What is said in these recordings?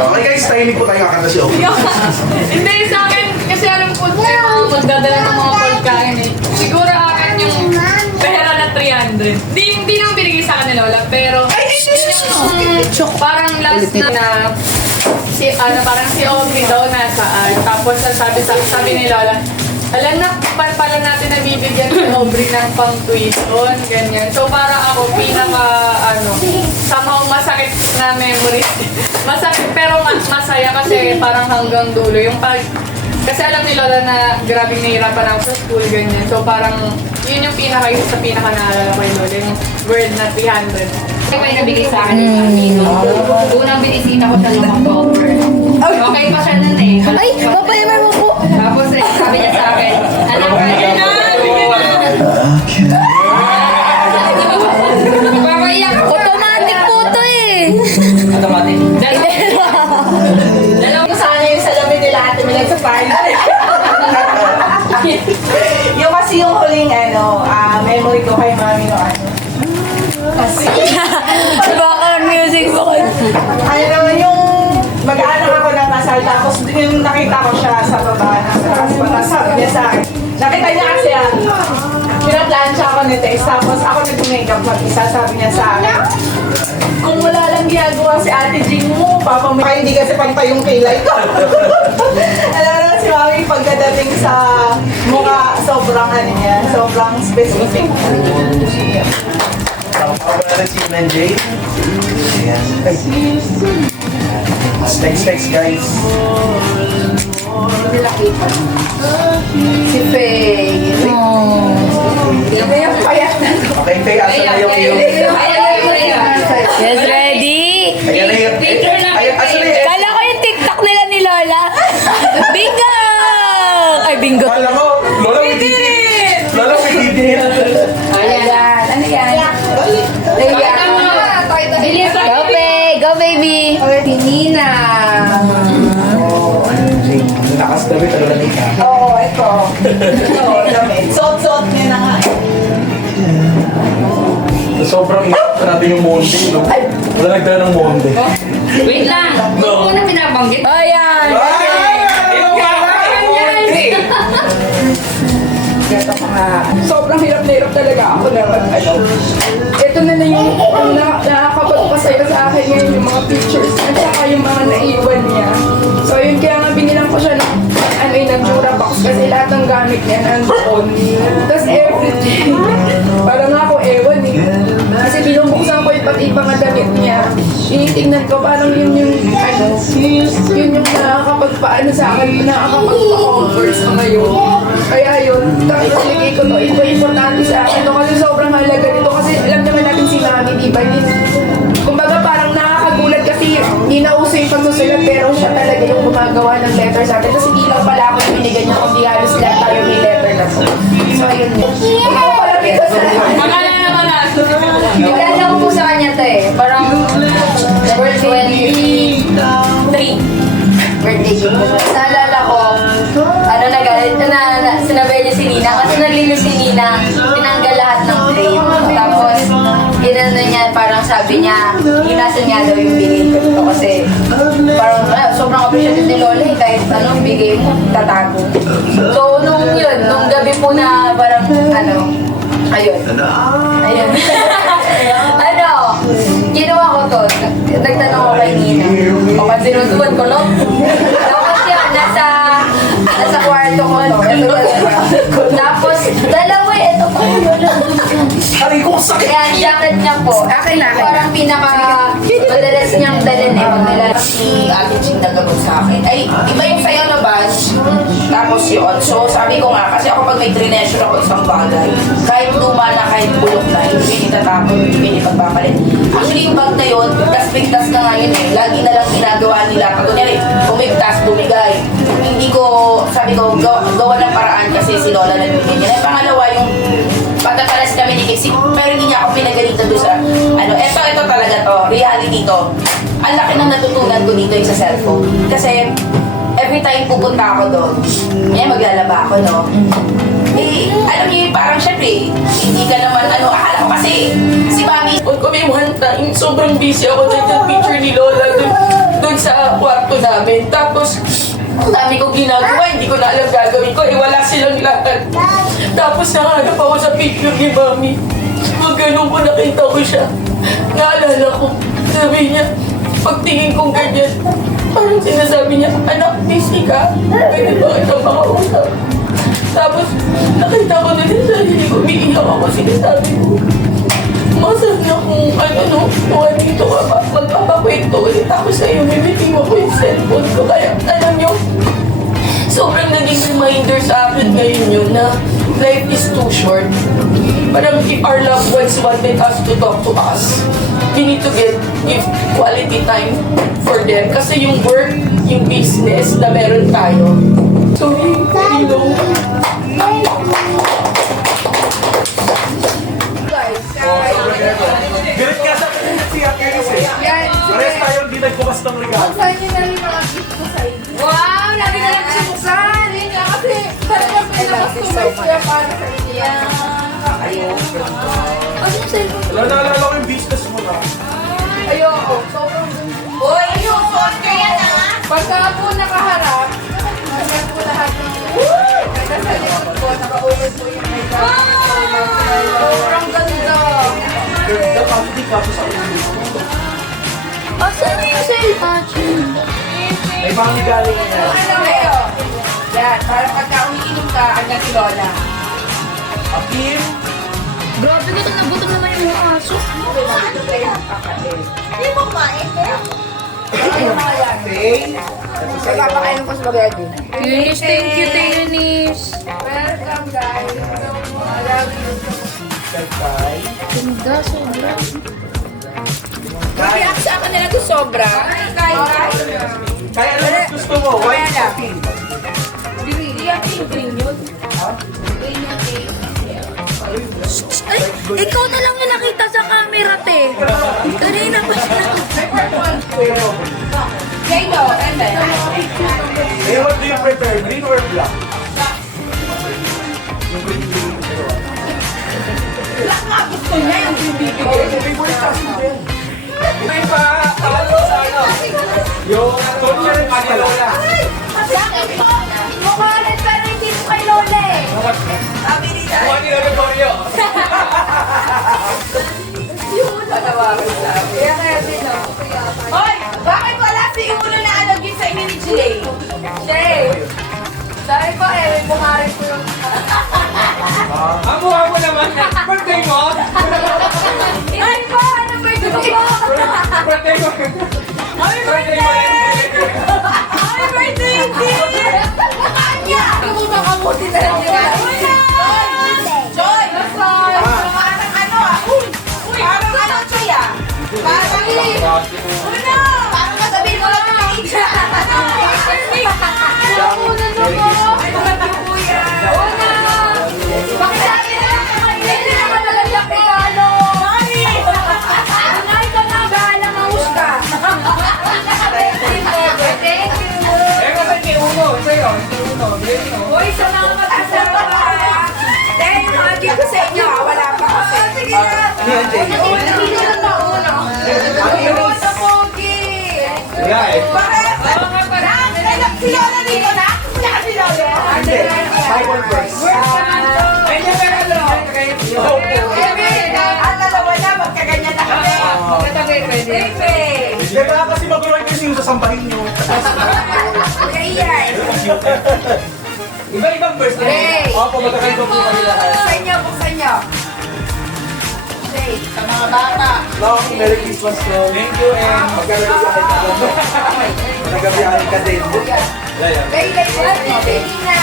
Okay guys, tahimik po tayo kakanta si Oki. Hindi, sa akin, kasi alam ko, magdadala ng mga pagkain eh. Siguro akin yung pera na 300. Hindi naman binigay sa akin ni Lola, pero parang last na parang si Oki daw nasa tapos sabi ni Lola, alam na, pala natin nabibigyan si Aubrey ng pang tuition, ganyan. So para ako, somehow masakit na memory. Masakit pero masaya kasi parang hanggang dulo. Kasi alam ni Lola na grabing nahihirapan ako sa school, ganyan. So parang yun yung pinaka-naalala ko yung Lola, yung word na 300. May nabigay sa akin ng amigo. Unang binisita ko siya noong October. Okay pa siya nun eh. Ay, papayamay mo po. Tapos sabi niya sa akin, alam ka niya na! Papaiyak ako. Automatic po to eh. Automatic? Alam ko sana yung salamin nila ate mo sa final. Yung kasi yung huling memory ko kay mami no kasi Background music po ko. naman yung mag-anak ako ng kasal tapos yung nakita ko siya sa baba ng hospital, sabi niya sa akin, nakita niya kasi pinaplansya ako ni Tex tapos ako nag-makeup mag-isa, sabi niya sa akin, kung wala lang ginagawa si Ate Jing mo, papamay hindi kasi pantay yung kilay ko. Alam mo si Mami pagkadating sa mukha, sobrang sobrang specific. Ako na rin si Menjay. Ayan. Text guys. Si Faye. Yung payat na to. Okay, Faye, asa na yung iyong... Yes, ready? Ayan na yung... Asa na yung... Kala ko yung TikTok nila ni Lola. Bingo! Ay, bingo. Kala ko, Lola may didin! Lola may didin! Ayan. Ano yan? Go, Faye! Go, baby! Tinina. Oh, Jing. Lakas na rin, talaga nita. Oo, ito. Ito, damit. Suot-suot niya na nga. Sobrang hirap na natin yung Monday, no? Wala nagdala ng Monday. Wait lang. Hindi ko na pinabanggit. Ayan! Sobrang hirap na hirap talaga ako na ito na yung nakakapagpasaya sa akin ngayon yung mga pictures at saka yung mga naiwan niya. So yun, kaya nga binilang ko siya ng ng Jura box kasi lahat ng gamit niya nandoon. Tapos everything. Parang nga ako ewan eh. Kasi binubuksan ko yung pati mga damit niya. Tinitingnan ko parang yun yung yun yung nakakapagpaano sa akin, nakakapagpa-comfort sa ngayon. Kaya yun, tapos niligay ko to, ito importante sa akin to kasi sobrang halaga nito kasi alam naman natin si Mami, di ba? Kumbaga parang nakakagulat kasi hindi na uso yung pagsusulat pero siya talaga yung gumagawa ng letter sa atin. Tapos hindi lang pala ako yung binigyan niya kundi halos lahat tayo may letter na po. So yun yun. Ikaw pala dito sa Makala naman na. Nagkala ko po sa kanya to eh. Parang birthday 3. Birthday ko. Naalala ko, nagalit na sinabi niya si Nina. Kasi naglinis si Nina, tinanggal lahat ng frame. Tapos, inano niya, parang sabi niya, inasan niya daw yung bigay ko dito. Kasi, parang sobrang appreciative ni Lola eh. Kahit anong bigay mo, tatago. So, nung gabi po na parang, ayun. Ginawa ko to. Nagtanong ko kay Nina. O pag sinusuot ko, no? Tapos yun, nasa kwarto ko, no? Tapos, dalawa, ito pa. Aray ko, sakit! Kaya ang jacket niya po, parang madalas niyang dalhin eh. Pag nilalak si Ate Ching nagagot sa akin. Ay, iba yung sayo na badge. Tapos yun. So, sabi ko nga, kasi ako pag may treasure ako isang bagay, kahit luma na, kahit bulok na, hindi tatapon, hindi pagpapalit. Actually, yung bag na yun, bigtas na nga yun eh. Lagi na lang ginagawa nila. Kunyari, bumigtas, bumigay. Hindi ko, sabi ko, gawa ng paraan kasi si Lola nagbigay niya. At pangalawa, yung patatalas kami ni Casey, pero hindi niya ako pinagalito doon sa, ito talaga to, reality to. Ang laki ng natutunan ko dito yung sa cellphone. Kasi, every time pupunta ako doon, maglalaba ako, no? Eh, alam niyo, parang syempre, hindi ka naman, akala ko kasi, si Mami, kung may one time, sobrang busy ako dun sa picture ni Lola, dun sa kwarto namin. Tapos, ang dami kong ginagawa, hindi ko na alam gagawin ko. Wala silang lahat. Tapos nakahanap ako sa picture ni Mami. Pag ganun ko nakita ko siya, naalala ko, sabi niya, pagtingin kong ganyan, parang sinasabi niya, anak, busy ka? Pwede ba kita makausap? Tapos, nakita ko na din sa sarili ko, umiiyak ako, sinasabi ko, masal na kung kung dito ka pa, magpapakwento ulit ako sa'yo, mimiting mo ko yung cellphone ko. Kaya, alam niyo, sobrang naging reminder sa akin ngayon yun na life is too short. Parang if our loved ones wanted us to talk to us, we need to give quality time for them. Kasi yung work, yung business na meron tayo. So, Galit ka sa si Ate Riz eh. Yan, Pares tayo hindi nagbukas ng regalo. buksan niyo na rin mga gift ko sa inyo. Wow! Lagi na lang siya buksan! Kasi talagang pinaka-customize ko yan para sa inyo. Ano yung cellphone? Naalala ko yung business mo na. Ayoko, sobrang ganda. Uy, yung phone ka yan Pagka po nakaharap, nandiyan po lahat ng nasa likod ko, naka-open po yung may sobrang ganda. Ganda ka, hindi ka sa ulo. Asan na yung cellphone? May mga galing niya. Ano kayo? Yan, para pagka umiinom ka, agad si Lola. Akim, Grabe, gutom na gutom naman yung mga aso. Hindi mo kumain, Ano mga yan? Faye, Kasi papakainin ko sa bagay. Eunice, thank you, Eunice. Welcome guys. I love you. Kay. Ganda, sobra. Kaya sa akin nila to sobra. Kaya. Kaya ano mas gusto mo? White Kaya or pink? Hindi yan green yun. Ay, ikaw na lang yung nakita sa camera, te. Kanina pa siya. Kayo, and then. Eh, what do you prefer? Green or black? Yung green. Black nga gusto niya yung bibigay. Favorite kasi din. May pa, tawag ko sa ano? Yung culture ng Lola. Bakit po? Mukha rin pero hindi ko kay Lola eh. Sabi nila. Kung ano yung Gregorio. Kaya kaya din ako. Hoy, bakit wala si Uno na ano gift sa inyo ni Jay? Shay. Dahil po eh, may bumarin ko yung... Ang mukha mo naman. Birthday mo? Ay po, ano birthday mo? Birthday mo. Happy Birthday mo. Happy birthday, Hindi! Kanya! Ano ba kamuti na lang nila? Joy! Parang ano Uy! Parang ano, Joy Parang Uno! Parang masabihin mo lang yung pizza! Bakit natin hindi naman nalagyak regalo? Mami! Ay, ito na, bahala mahusga. Thank you. Eh, kasi kay Uno. Sa'yo. Kay Uno. Uy, salamat sa salamat. Dahil mga gift ko sa inyo, wala pa kasi. Sige na. Hindi na ba uno? Uno, Pogi. Yeah, eh. Bakit? Si Lola dito na? Tsaka si Lola. Hindi. My one first. Kanya ka na lang. Ang dalawa na, magkaganyan na kami. Pepe. Hindi ba kasi mag-roll kasi yung sasampahin nyo. Kaiyan. Iba-ibang first Hey. Opo, magkakaroon po kami lahat. Buksan niyo, buksan niyo. Sa mga bata. No, Merry Christmas po. Thank you, and magkakaroon ka din. Nagabiyahin ka din. Laya. Kailan po, Selena.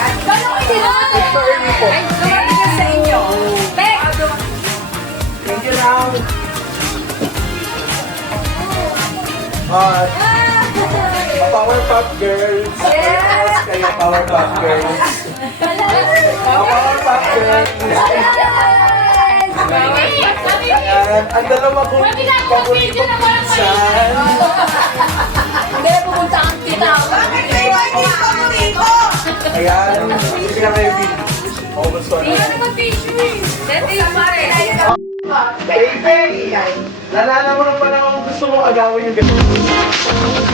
At gano'n ko din Ay, dumating sa inyo. Pek! Thank you now. Powerpuff Girls. Yes. Kayo, Powerpuff Girls. Powerpuff Girls. Ayan, ang dalawa kong paborito pinsan. Hindi, pupunta ang kita. Bakit may white yung paborito? Ayan, sige na kayo, Bill. Oh, gusto na. Baby! Nalala mo na pala kung gusto mo agawin yung ganito.